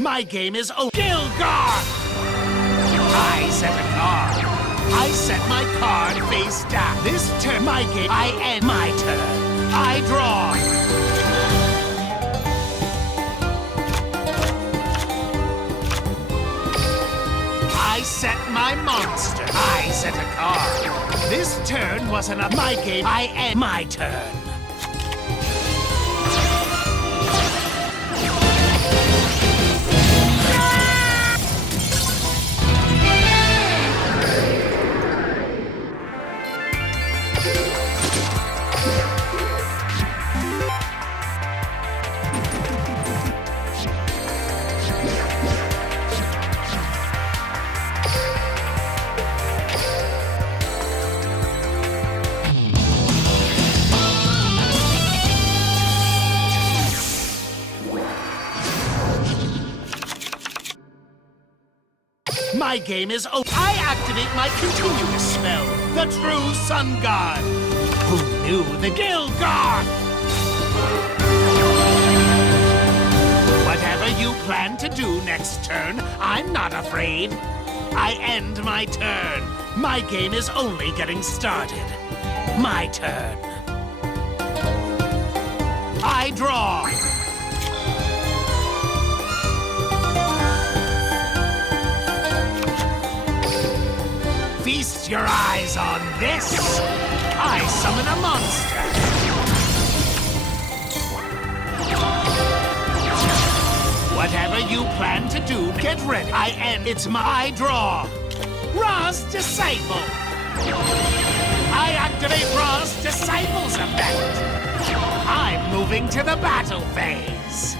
My game is over. Gilgar! I set a card. I set my card face down. This turn, my game. I end my turn. I draw. I set my monster. I set a card. This turn wasn't up my game. I end my turn. My game is over. I activate my continuous spell, the true Sun God. Who knew the Gilgar? Whatever you plan to do next turn, I'm not afraid. I end my turn. My game is only getting started. My turn. I draw. Feast your eyes on this! I summon a monster! Whatever you plan to do, get ready. I end. It's my draw. Ra's Disciple! I activate Ra's Disciple's effect! I'm moving to the battle phase!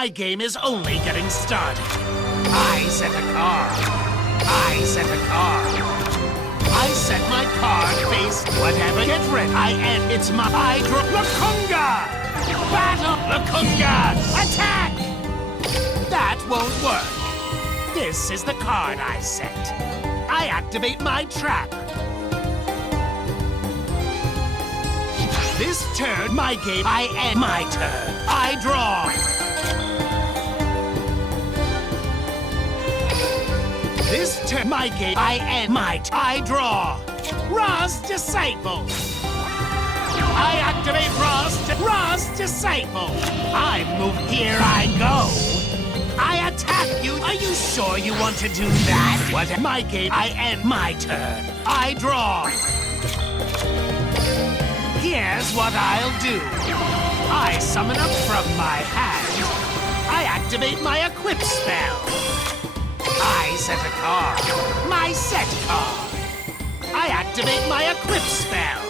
My game is only getting started. I set a card. I set a card. I set my card face. Whatever. Get ready. I end. It's my Hydra. Lakunga! Battle! Lakunga! Attack! That won't work. This is the card I set. I activate my trap. This turn, my game. I end my turn. I draw. This turn, my game. I end my I draw. Ra's Disciple. I activate Ra's Disciple. I move. Here I go. I attack you. Are you sure you want to do that? What? My game. I end my turn. I draw. Here's what I'll do. I summon up from my hand. I activate my equip spell. I set a card. My set card. I activate my equip spell.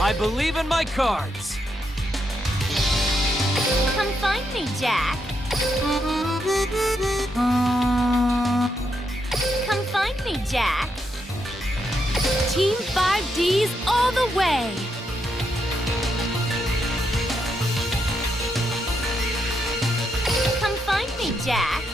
I believe in my cards. Come find me, Jack. Come find me, Jack. Team 5Ds all the way. Come find me, Jack.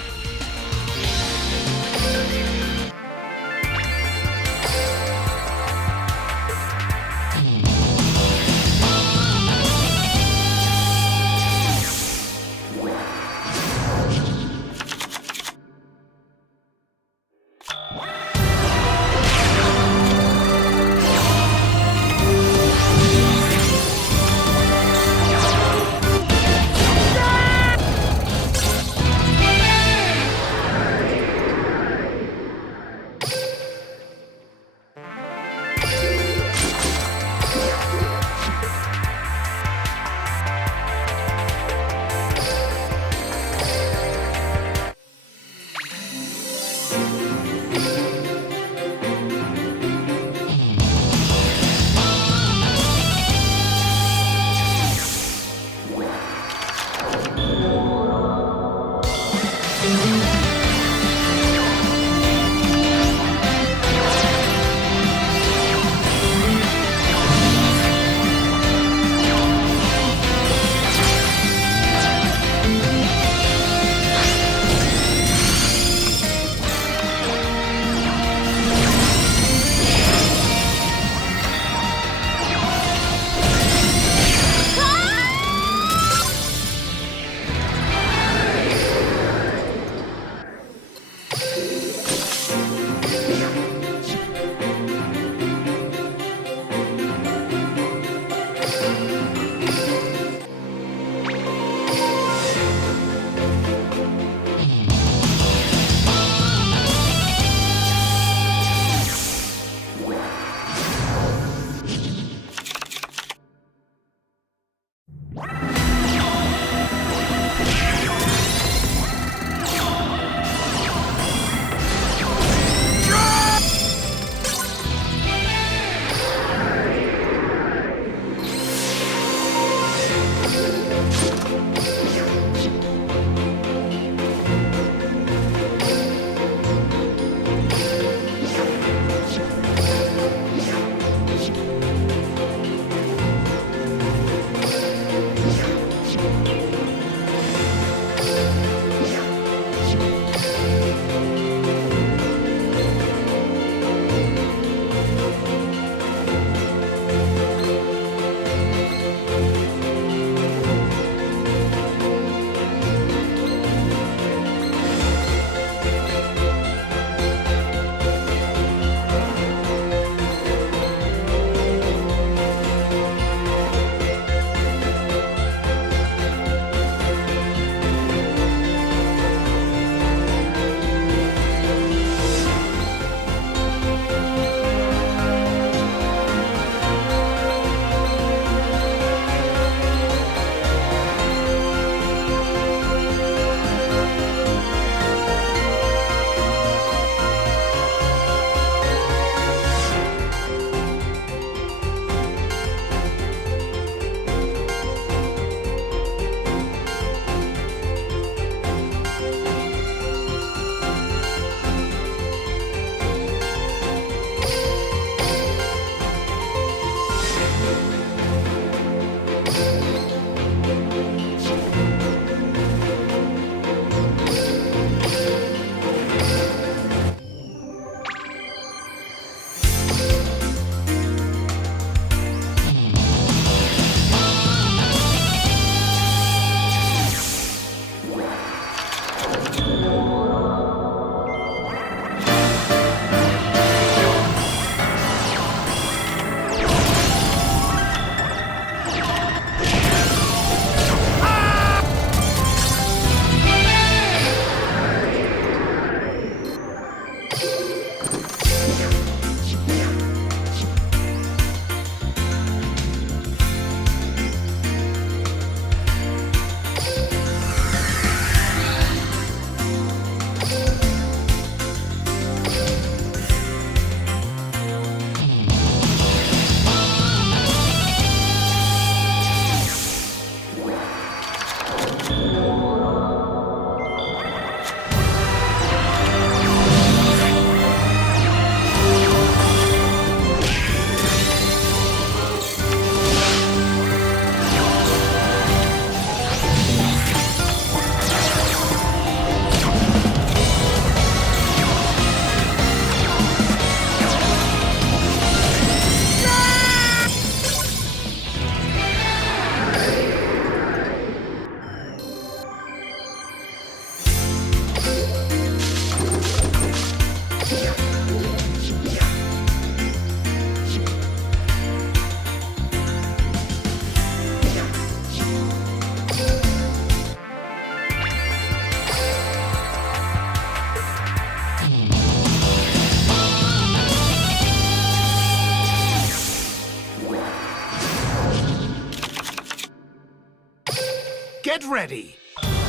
Get ready.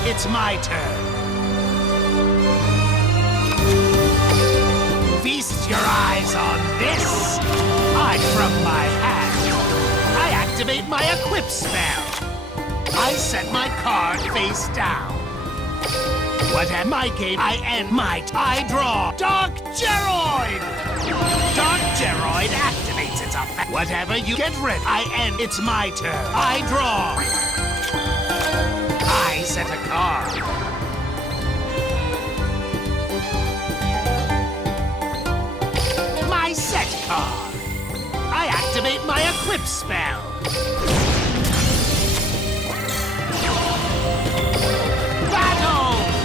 It's my turn. Feast your eyes on this. I from my hand. I activate my equip spell. I set my card face down. What am my game? I end my... I draw Dark Geroid! Dark Geroid activates its effect. Whatever you get ready. I end. It's my turn. I draw. I set a card. My set card. I activate my equip spell. Battle!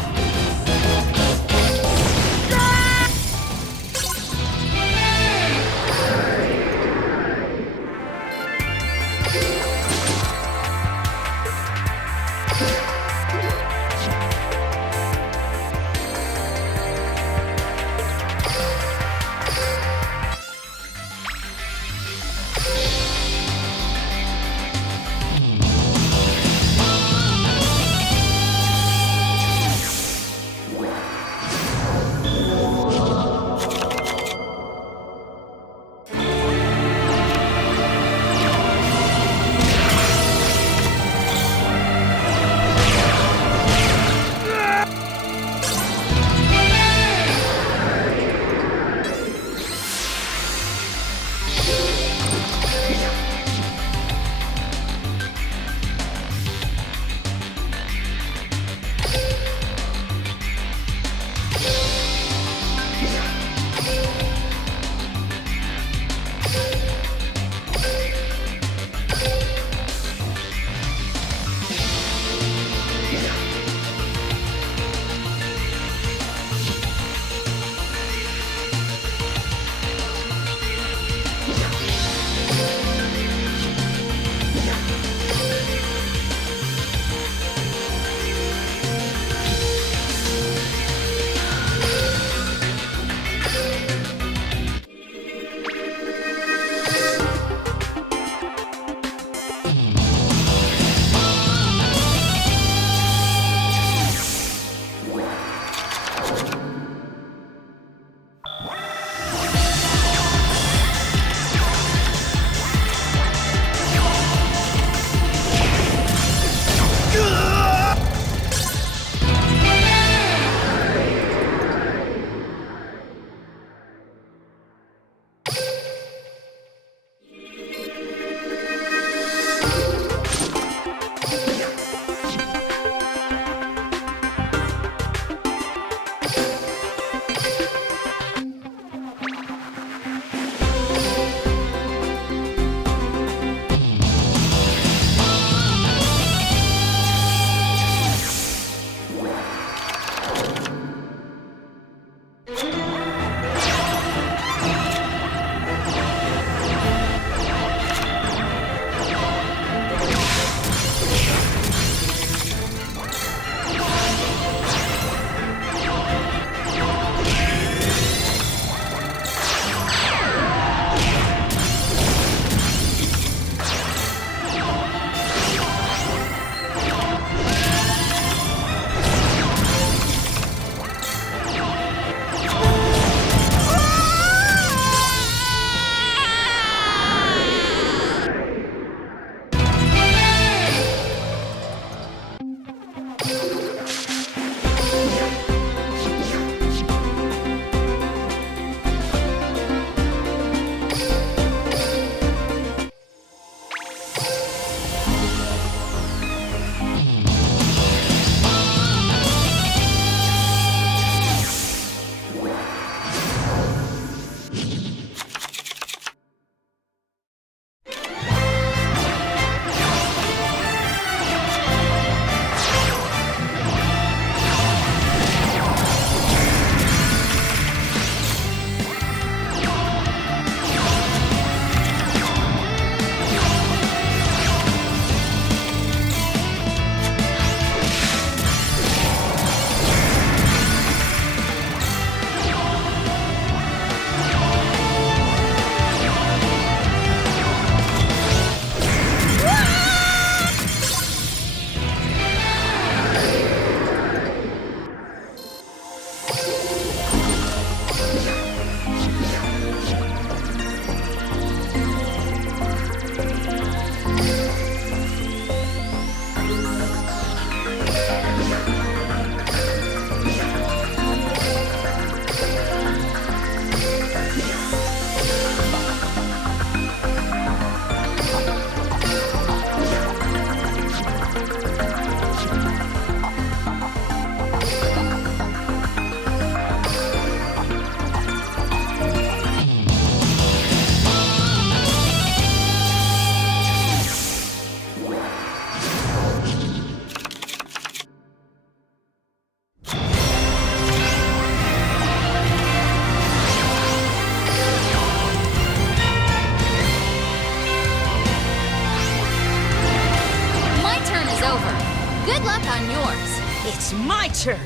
Good luck on yours. It's my turn.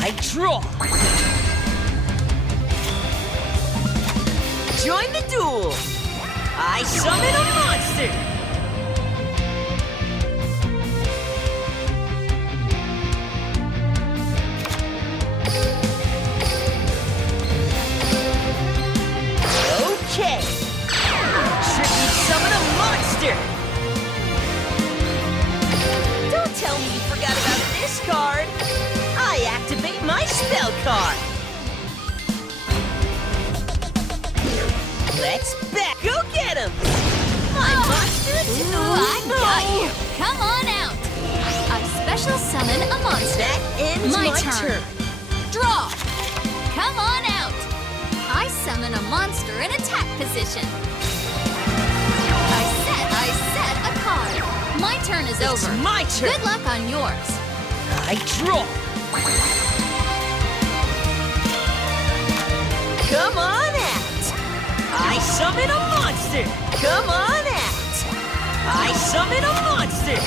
I draw. Join the duel. I summon a monster. Okay. Tribute summon a monster. Don't tell me you forgot about this card. I activate my spell card. Let's back. Go get him. My monster Ooh, I got you. Come on out. I special summon a monster. That ends my turn. Draw. Come on out. I summon a monster in attack position. I set a card. My turn is over. It's my turn. Good luck on yours. I draw. Come on out. I summon a monster. Come on out. I summon a monster.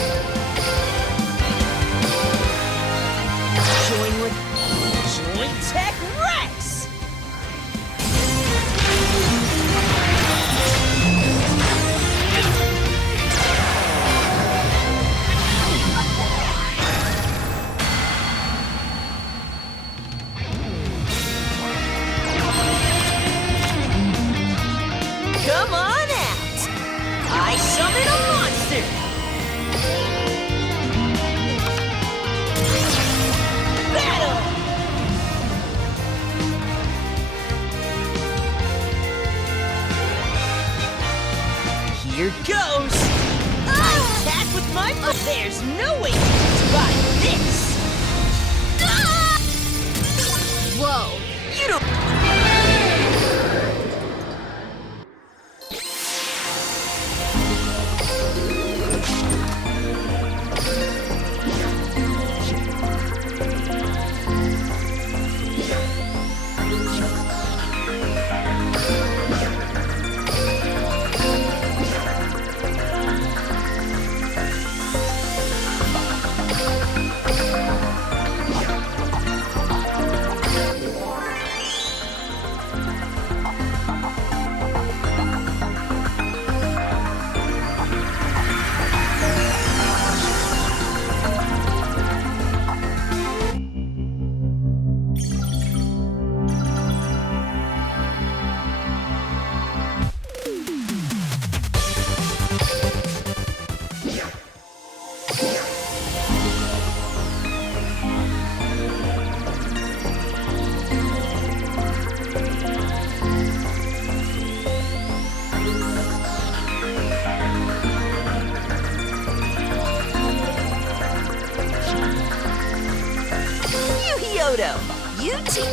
Join Tech Rex. Come on out! I summon a monster! Battle! Here goes! I attack with my foot! There's no way to survive this! Whoa. You don't...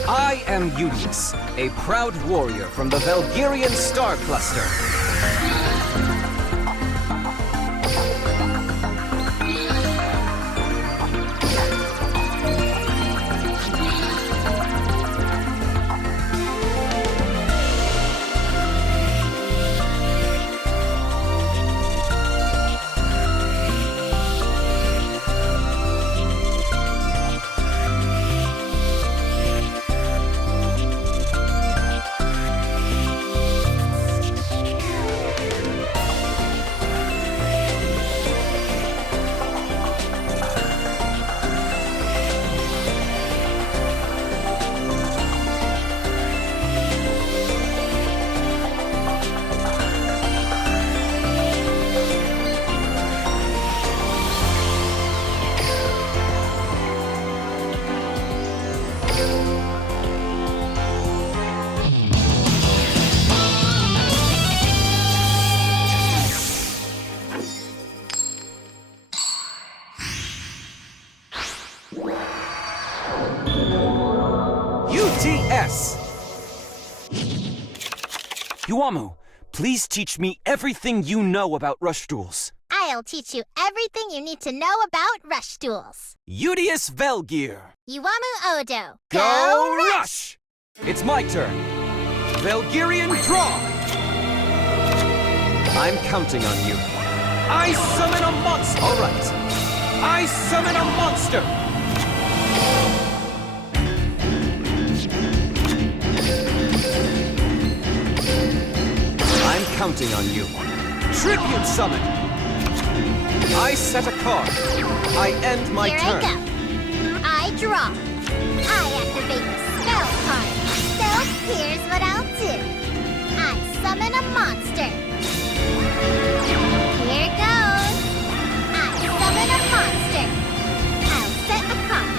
I am Udius, a proud warrior from the Valgyrian Star Cluster. UTS! Yuamu, please teach me everything you know about rush duels. I'll teach you everything you need to know about rush duels. Udius Velgear. Yuamu Odo. Go rush! It's my turn. Valgyrian draw! I'm counting on you. I summon a monster! All right. I summon a monster! I'm counting on you. Tribute summon! I set a card. I end my Here turn. I go. I draw. I activate the spell card. So here's what I'll do. I summon a monster. Here goes. I summon a monster. I'll set a card.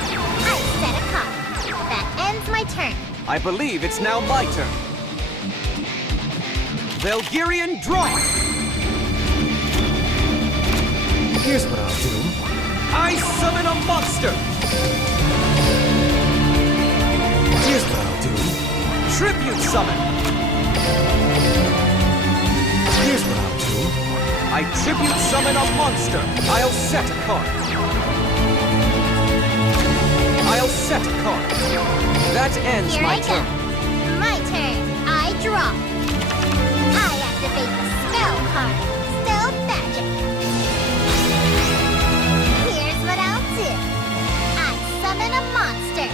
I set a card. That ends my turn. I believe it's now my turn. Valkyrian draw! Here's what I'll do. I summon a monster! Here's what I'll do. Tribute summon! Here's what I'll do. I tribute summon a monster! I'll set a card. I'll set a card. That ends Here my I go. turn. My turn. I draw. I activate the spell card. Stealth magic. Here's what I'll do. I summon a monster.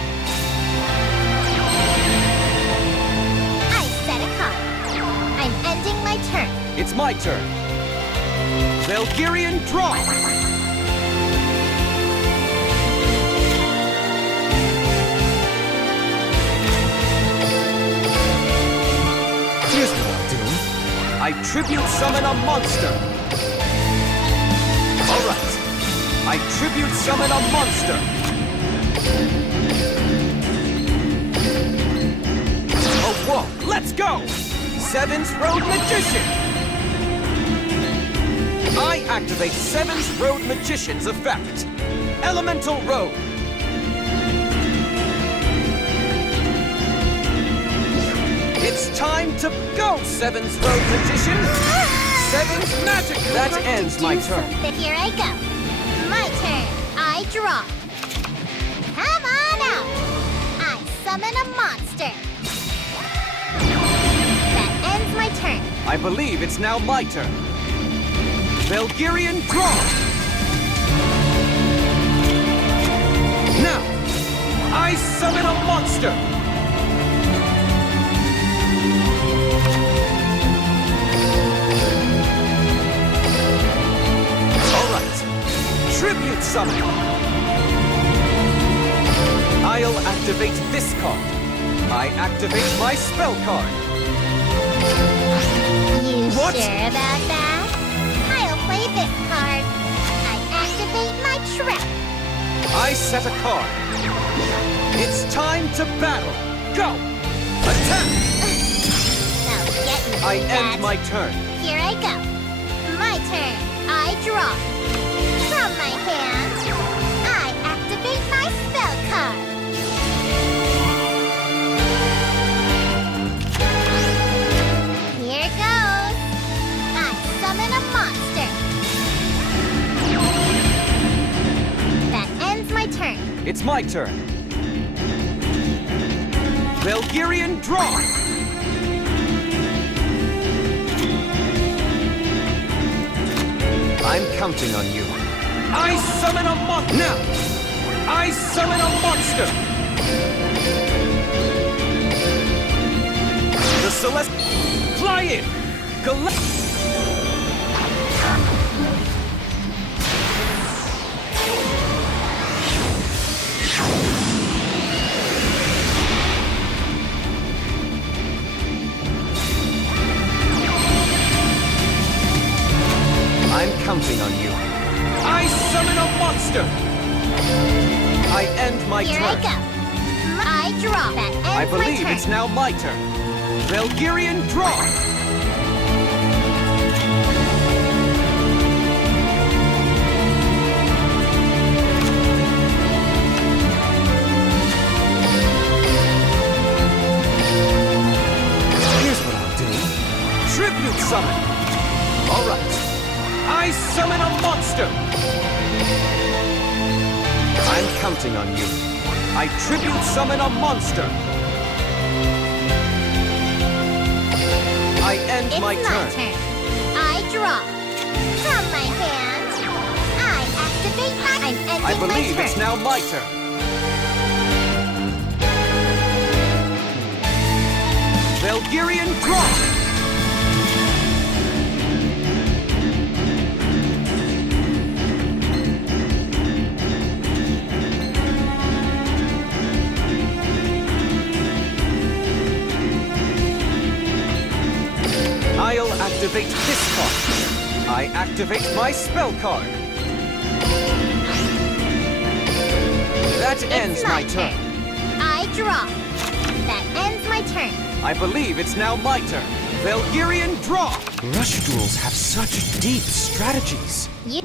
I set a card. I'm ending my turn. It's my turn. Valkyrian draw! Here's what I'll do. I tribute summon a monster. All right. I tribute summon a monster. Oh, whoa. Let's go. Seven's Road Magician. I activate Seven's Road Magician's effect. Elemental Road. It's time to go, Seven's Road Magician! Seven's magic! That I have ends to my do turn. something. Here I go. My turn. I draw. Come on out. I summon a monster. That ends my turn. I believe it's now my turn. Valkyrian draw! Now, I summon a monster! All right, tribute summon! I'll activate this card. I activate my spell card. You What? sure about that? I'll play this card. I activate my trap. I set a card. It's time to battle. Go! Attack! I'll get you I with end that. my turn. Here I go. My turn. I draw. From my hand, I activate my spell card. Here goes. I summon a monster. That ends my turn. It's my turn. Valkyrian draw! I'm counting on you. I summon a monster! Now! I summon a monster! The Celeste... Fly in! I'm counting on you. I summon a monster! I end my Here turn. I go. I draw. That ends I my believe turn. it's now my turn. Valkyrian draw! Here's what I'll do. Tribute summon! All right. I summon a monster! I'm counting on you. I tribute summon a monster! I end It's my turn. I draw. From my hand, I activate my I'm ending I believe my turn. it's now my turn. Belgarian draw! I'll activate this card. I activate my spell card. That ends It's my turn. I draw. That ends my turn. I believe it's now my turn. Belgarian draw! Rush duels have such deep strategies. You.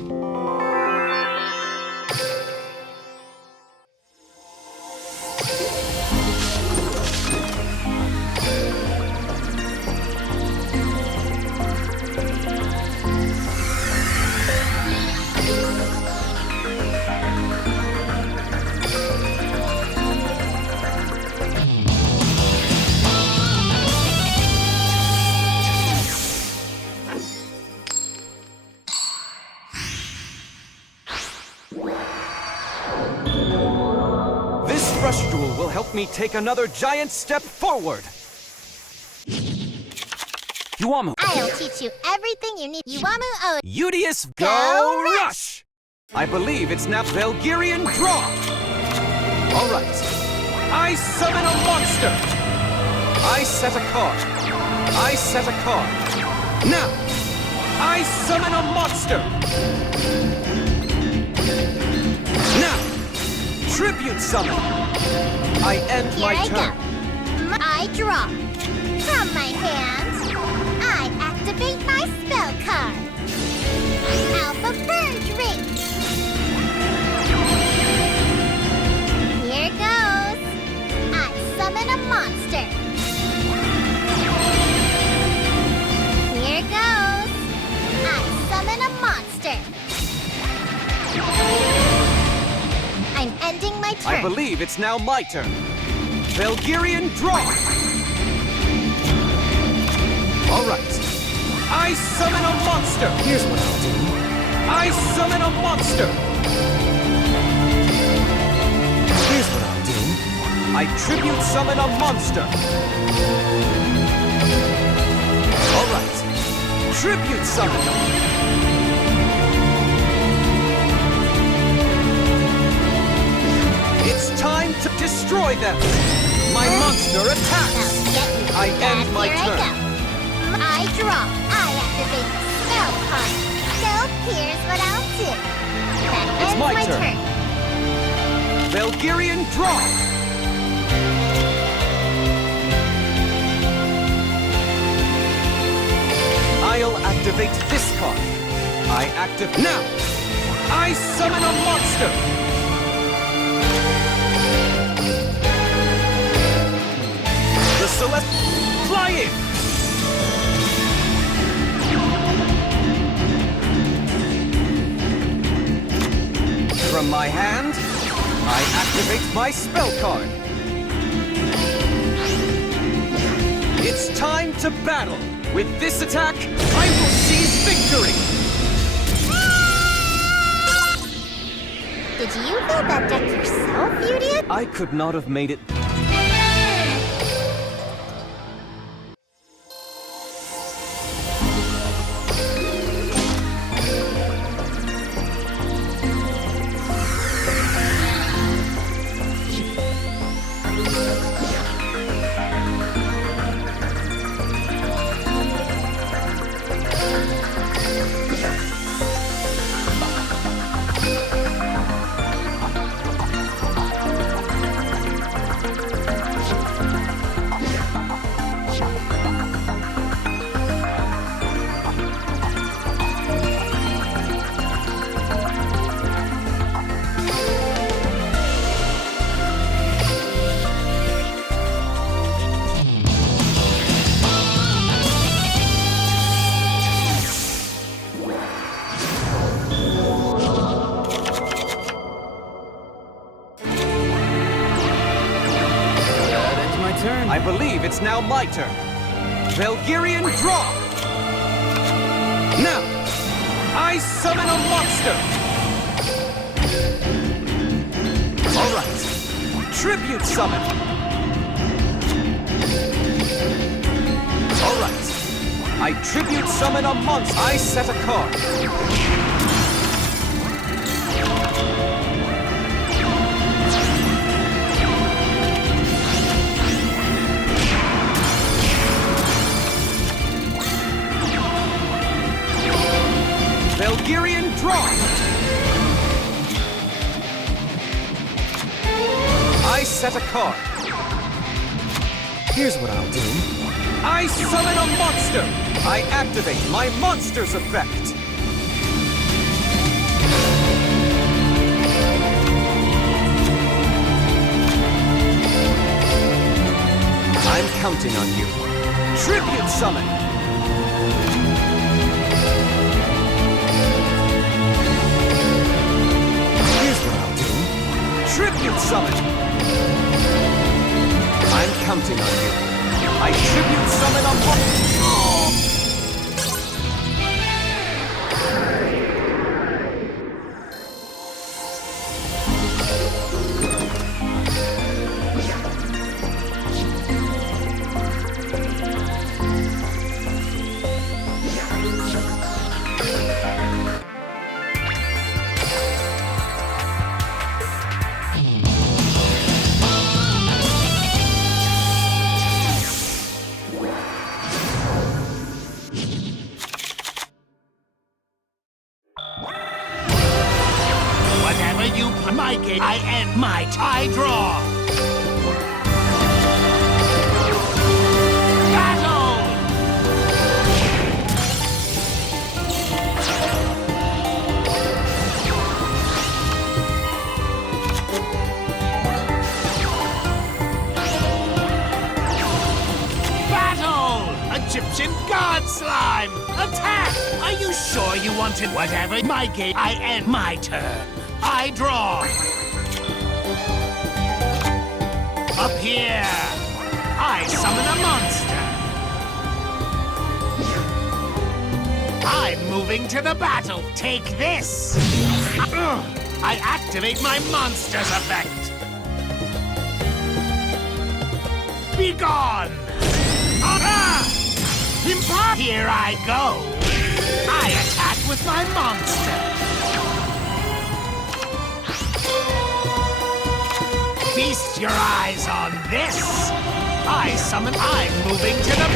This rush duel will help me take another giant step forward. Yuamu. I'll teach you everything you need. Yuamu O. Udius, Go go Rush! rush! I believe it's now Belgarian draw. All right. I summon a monster. I set a card. I set a card. Now, I summon a monster. Now, tribute summon. I end Here my I turn. go. I draw. From my hand, I activate my spell card. Alpha Verge Ring. Here goes. I summon a monster. Here goes. I summon a monster. I'm ending my turn. I believe it's now my turn. Belgarian draw. All right. I summon a monster. Here's what I'll do. I summon a monster. Here's what I'll do. I tribute summon a monster. All right. Tribute summon. It's time to destroy them. My monster attacks. I'll get you. I Dad. end my Here turn. I go. I draw. I activate the spell card. So here's what I'll do. That It's ends my my turn. Belgarian draw. I'll activate this card. I activate now. I summon a monster. The Celeste fly in. From my hand, I activate my spell card. It's time to battle. With this attack, I will seize victory. Did you build that deck yourself, Udius? I could not have made it. I believe it's now my turn. Belgarian draw. Now, I summon a monster. Tribute summon! Alright. I tribute summon a monster. I set a card. Belgarian draw! I set a card. Here's what I'll do. I summon a monster! I activate my monster's effect! I'm counting on you. Tribute summon! Here's what I'll do. Tribute summon! I'm counting on you. I tribute summon a monster! Whatever you play my game, I end my I draw. Battle! Battle! Egyptian god slime! Attack! Are you sure you wanted whatever my game? I end my turn. I draw. Up here. I summon a monster. I'm moving to the battle. Take this. I activate my monster's effect. Be gone. Here I go. I attack with my monster. Feast your eyes on this! I summon... I'm moving to the...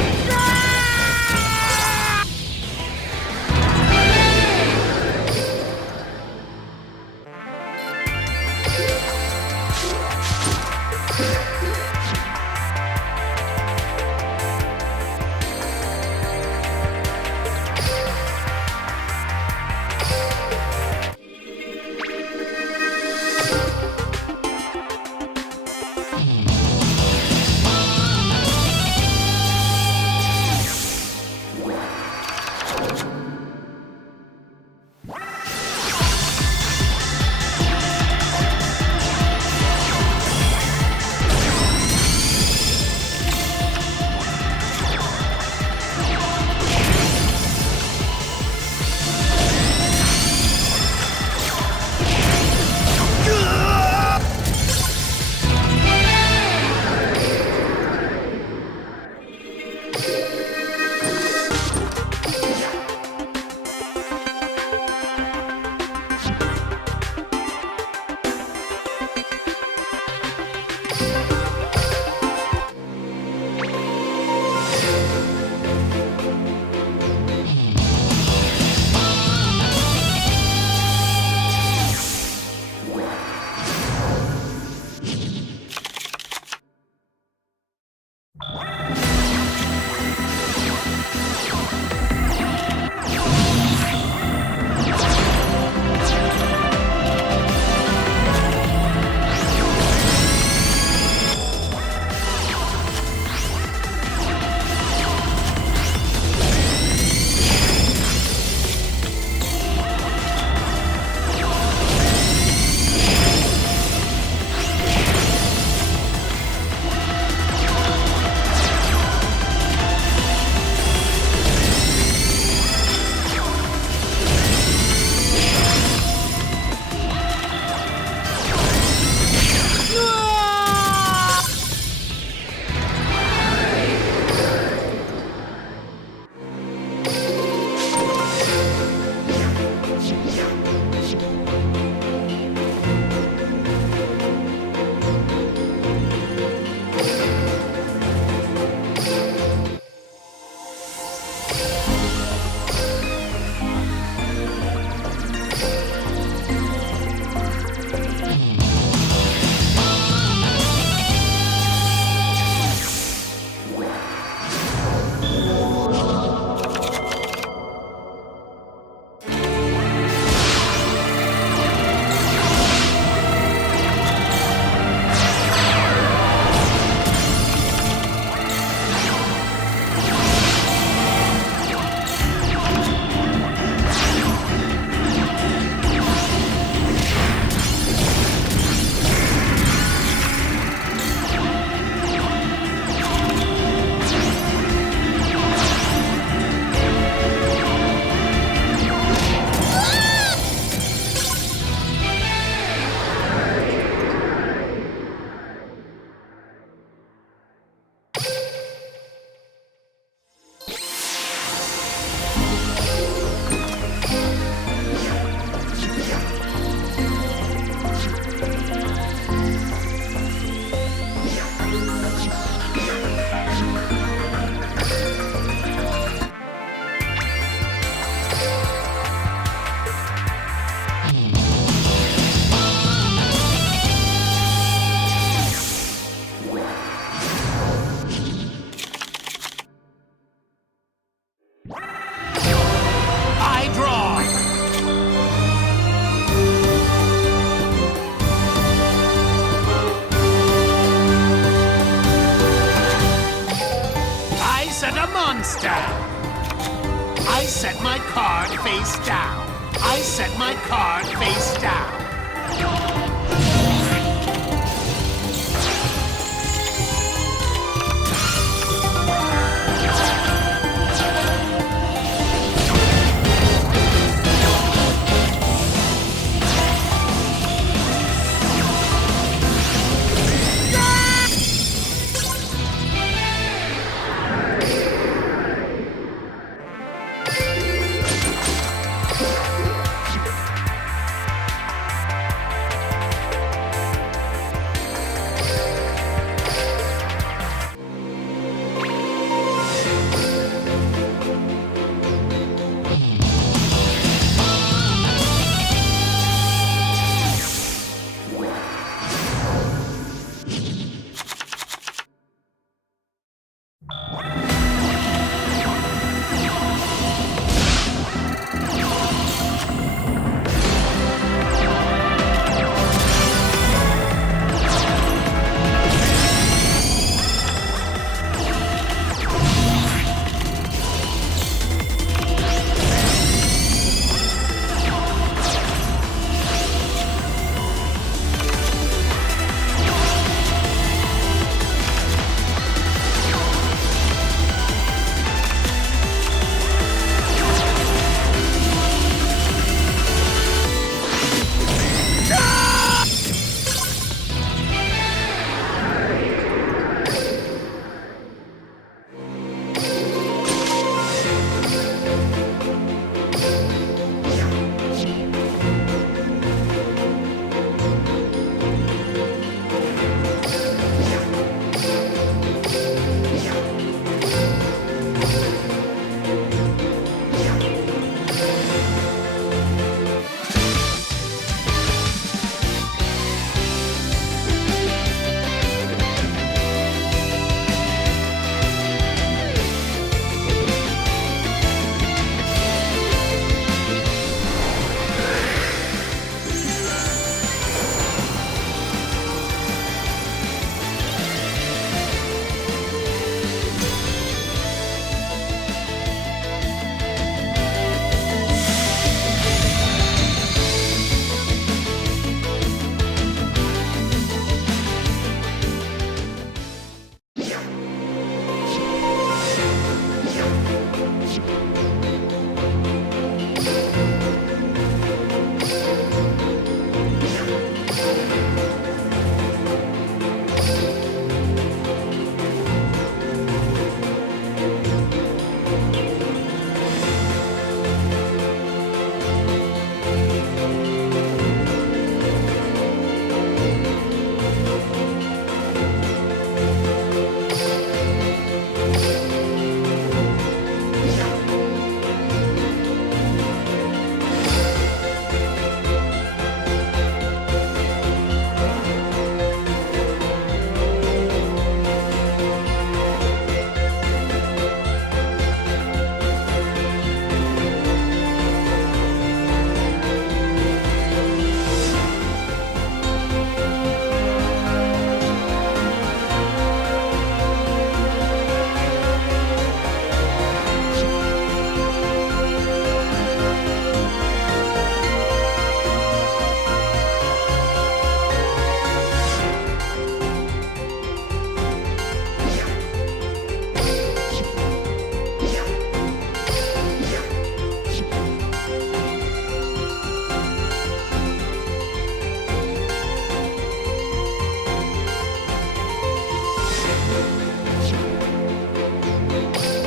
set my card face down. I set my card face down.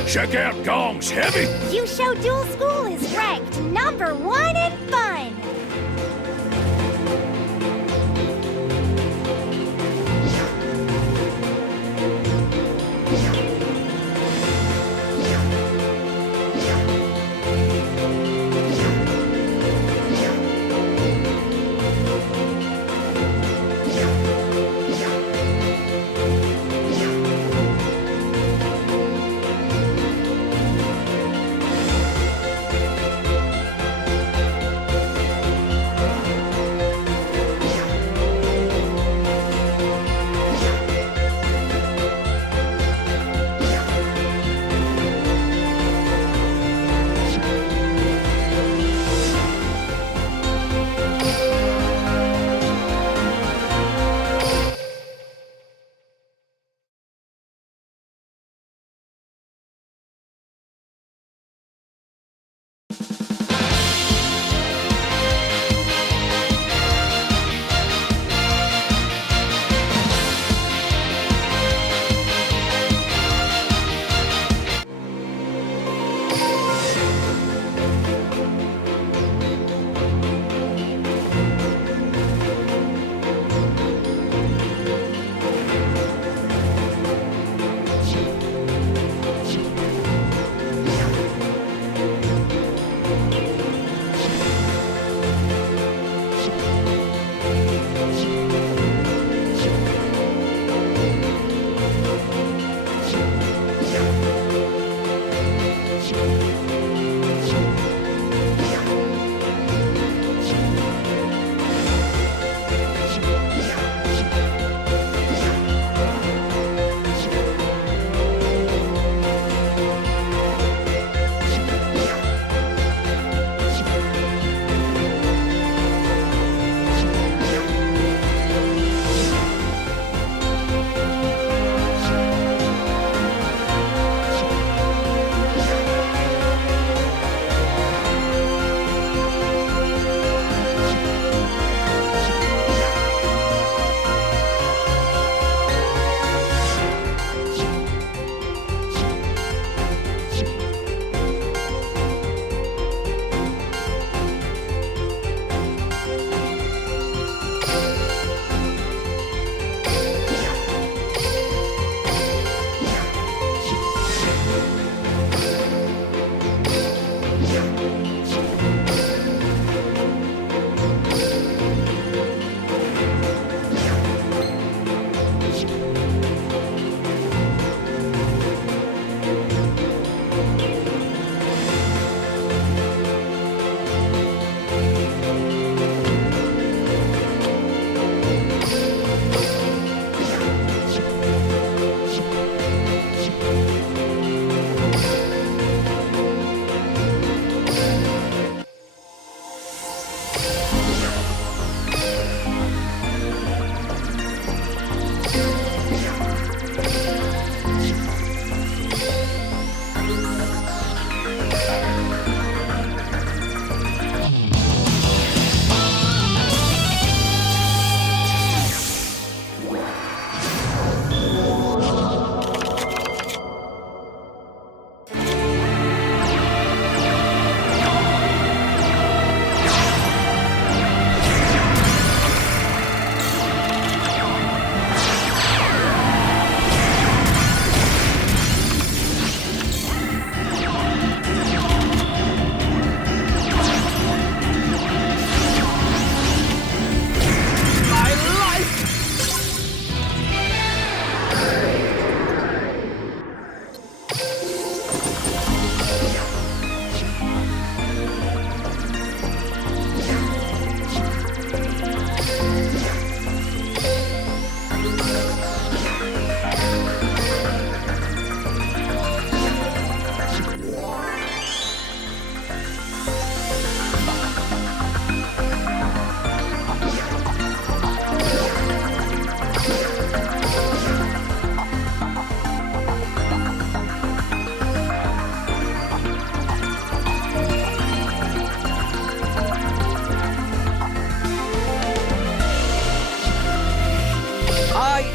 Check out Gong's Heavy. You Show Duel School is ranked #1 in fun.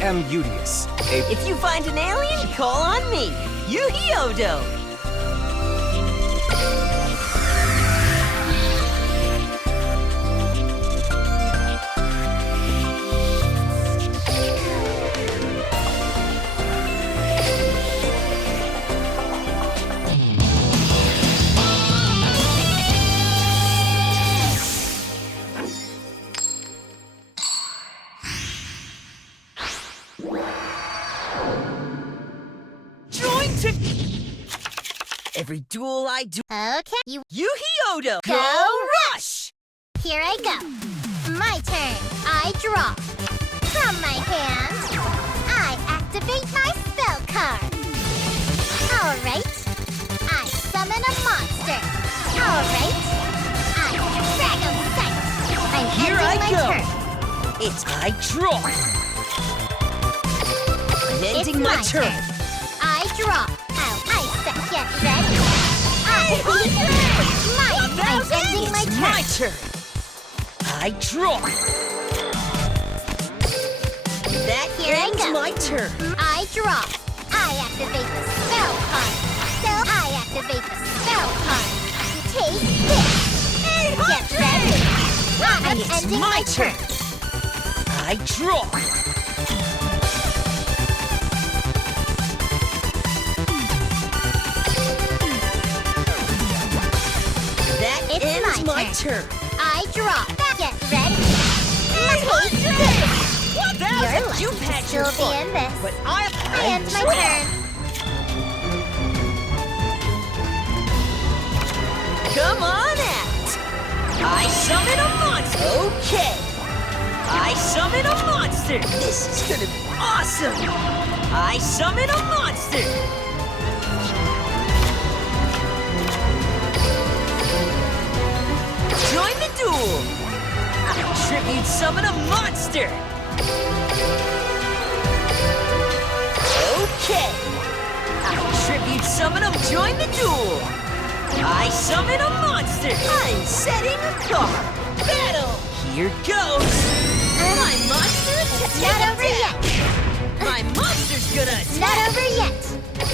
am Udius, If you find an alien, call on me. Yu-Gi-Oh-Do! Every duel I do, Okay, you Yu-Gi-Oh-Do! Go Rush! here I go. My turn. I draw. From my hand, I activate my spell card. All right. I summon a monster. All right. I Dragon Sight. I'm Here ending I my go. turn. It's I draw. I'm It's ending my turn. I draw. I set. Get ready. I'm ending my It's turn. my turn. I draw. That Here I ends go. my turn. I draw. I activate the spell card. I activate the spell card. Take this. Get ready. I'm It's ending my my turn. I draw. That It's ends my my turn. I draw. Get ready. Take this. What? You're lucky You've to had still your be fun, in this. but I end my draw. turn. Come on out! I summon a monster! Okay! I summon a monster! This is gonna be awesome! I summon a monster! Join the duel! I tribute summon a monster! Okay! I tribute summon a join the duel! I summon a monster! I'm setting a card! Battle! Here goes! My monster attack! Not over yet. My monster's gonna It's attack! not over yet.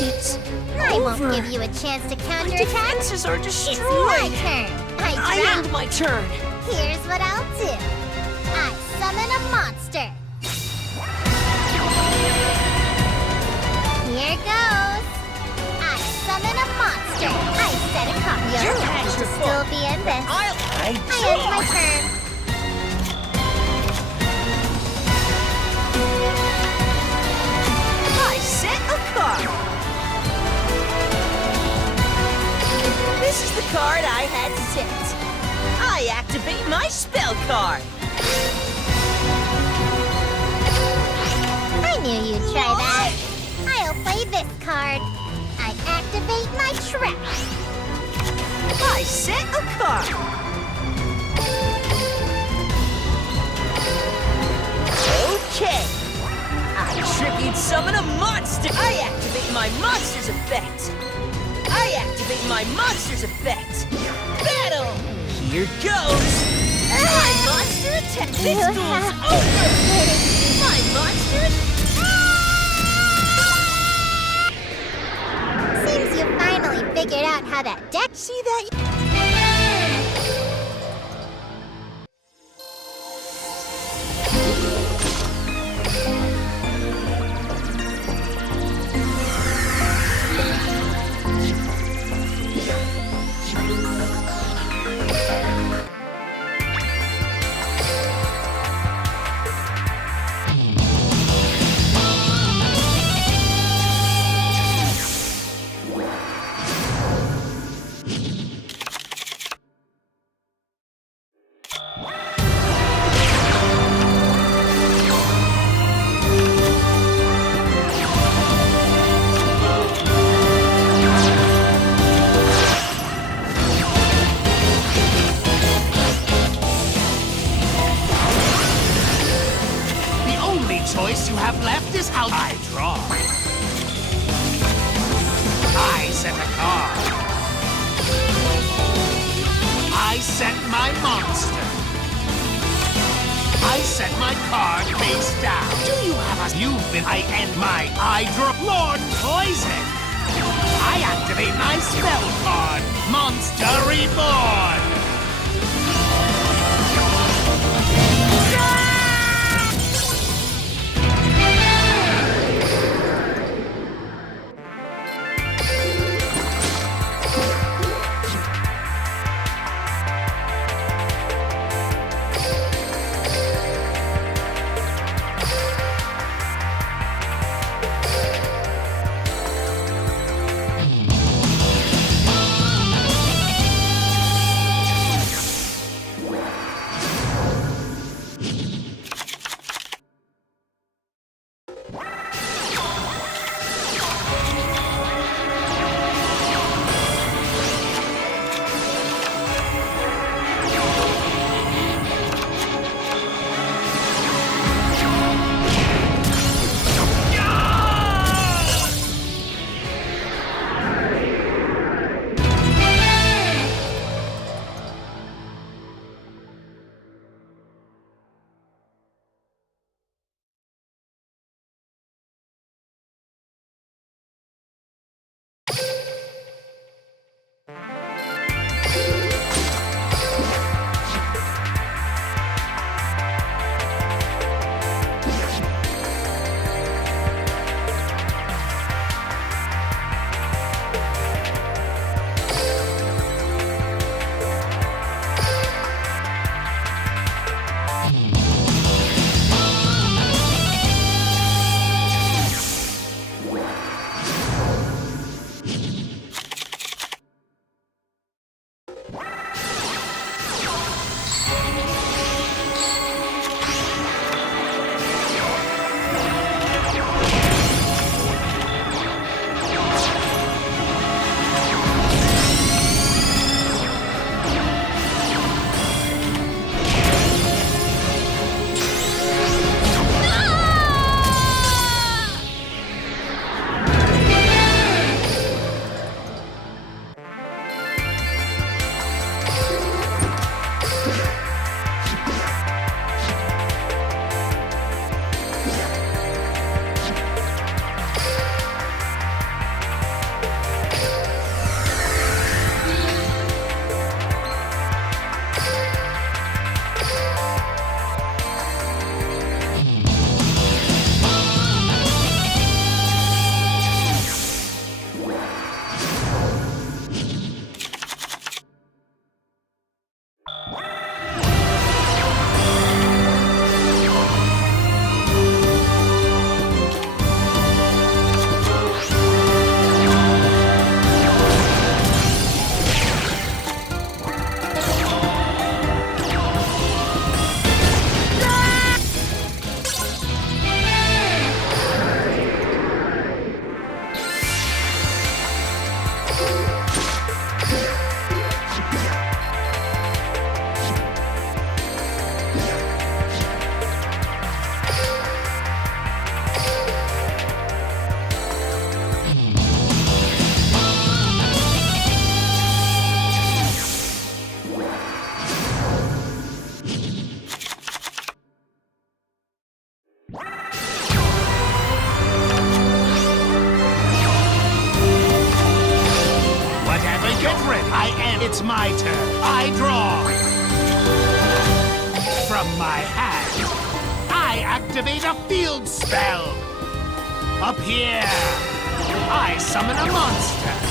It's I won't over. give you a chance to My counterattack. defenses are It's my destroyed! turn. I I draw. end my turn! Here's what I'll do. I summon a monster. Here goes. I summon a monster. I set a card. You You're had lucky to your still fun. be in this. I I end draw! my turn. I set a card! This is the card I had set. I activate my spell card. I knew you'd try that. I'll play this card. I activate my trap. I set a card. Okay. I tribute summon a monster. I activate my monster's effect. I activate my monster's effect. Battle. Here goes. My monster attack. This You duel's have over. My monster Seems you finally figured out how that deck. See that? choice you have left is how I draw. I set a card. I set my monster. I I set my card face down. Do you have a... You've been... I end my Hydro... Lord Poison! I activate my spell card, Monster Reborn! It's my turn. I draw. From my hand, I activate a field spell. Up here, I summon a monster.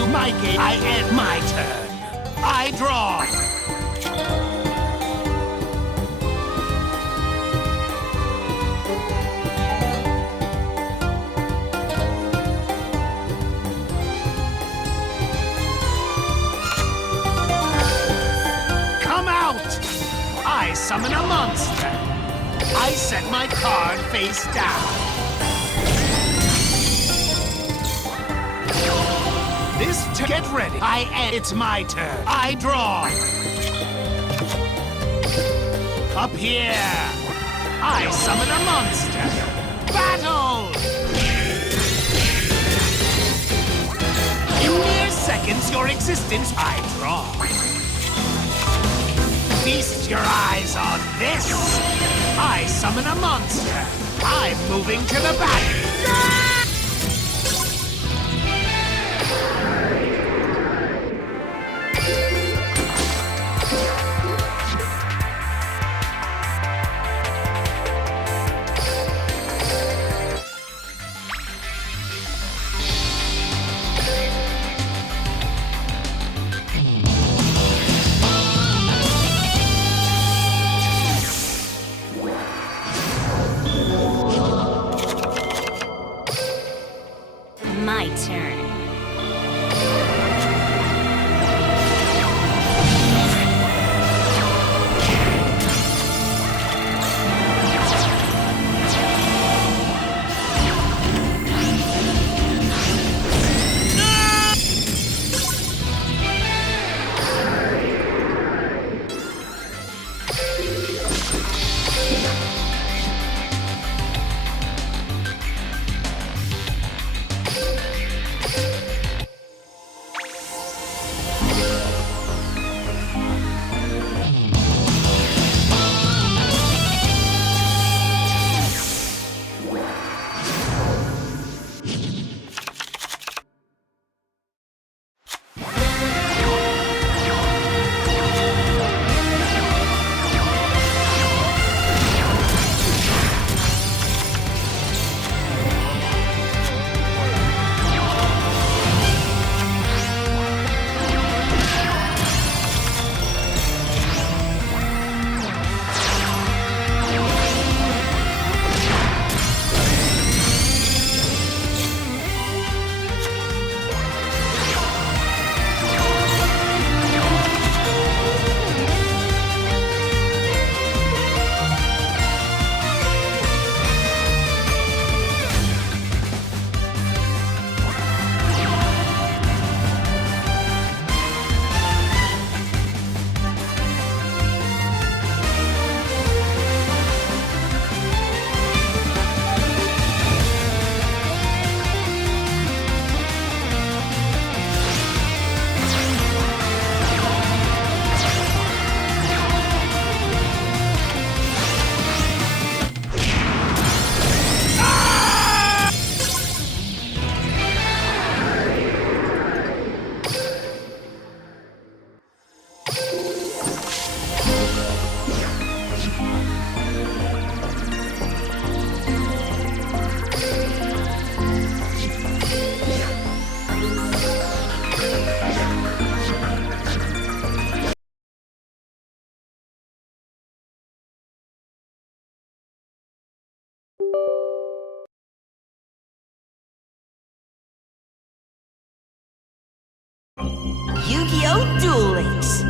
you my game. I end my turn. I draw. Come out! I summon a monster. I set my card face down. Get ready. It's my turn. I draw. Up here. I summon a monster. Battle! In mere seconds, your existence, I draw. Feast your eyes on this. I summon a monster. I'm moving to the back. My turn. Yu-Gi-Oh! Duel Links.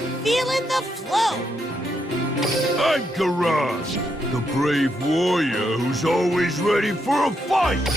I'm feeling the flow! I'm Garage, the brave warrior who's always ready for a fight!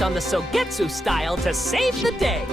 On the Sogetsu style to save the day.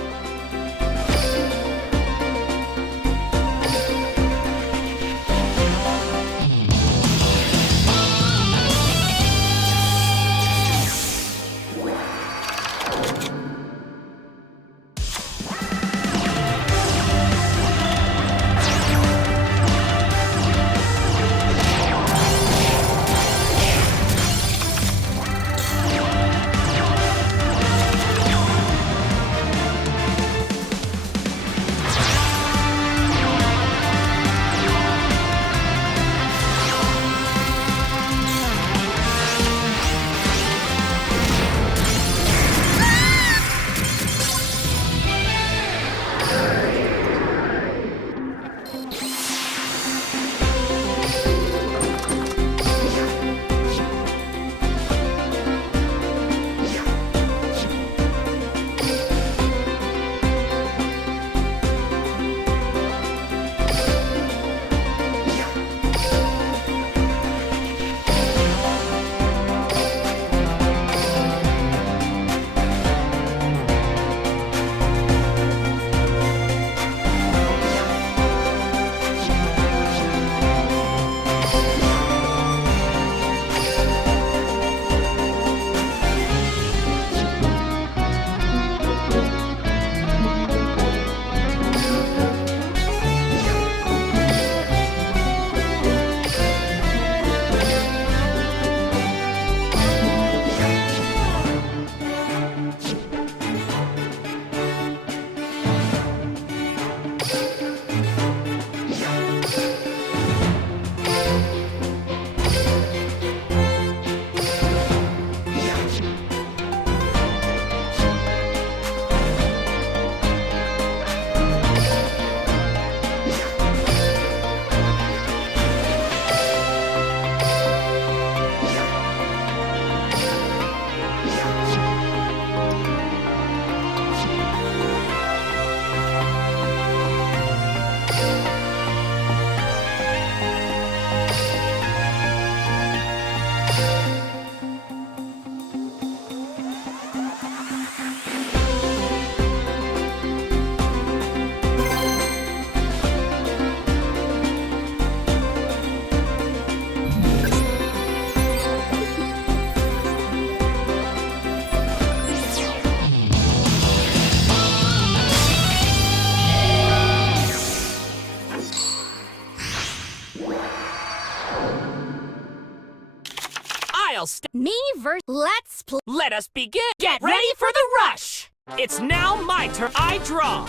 Me versus. Let's play. Let us begin. Get ready for the rush. It's now my turn. I draw.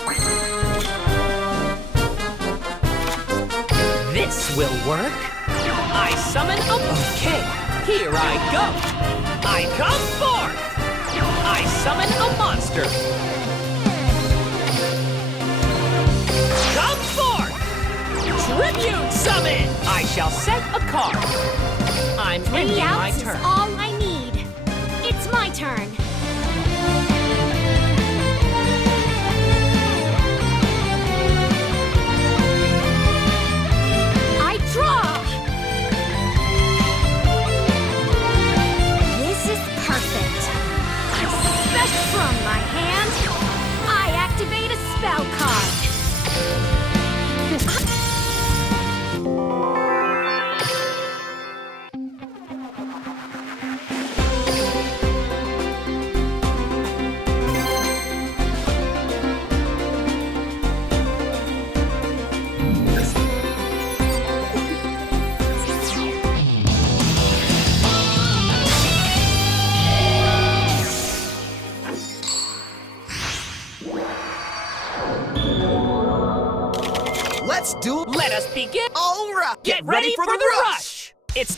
This will work. I summon a... Okay, here I go. I come forth. I summon a monster. Come forth. Tribute summon. I shall set a card. I'm ending my turn. Is all I need. It's my turn. spell card. Let's do. Let us begin. All right. Get ready for the rush. It's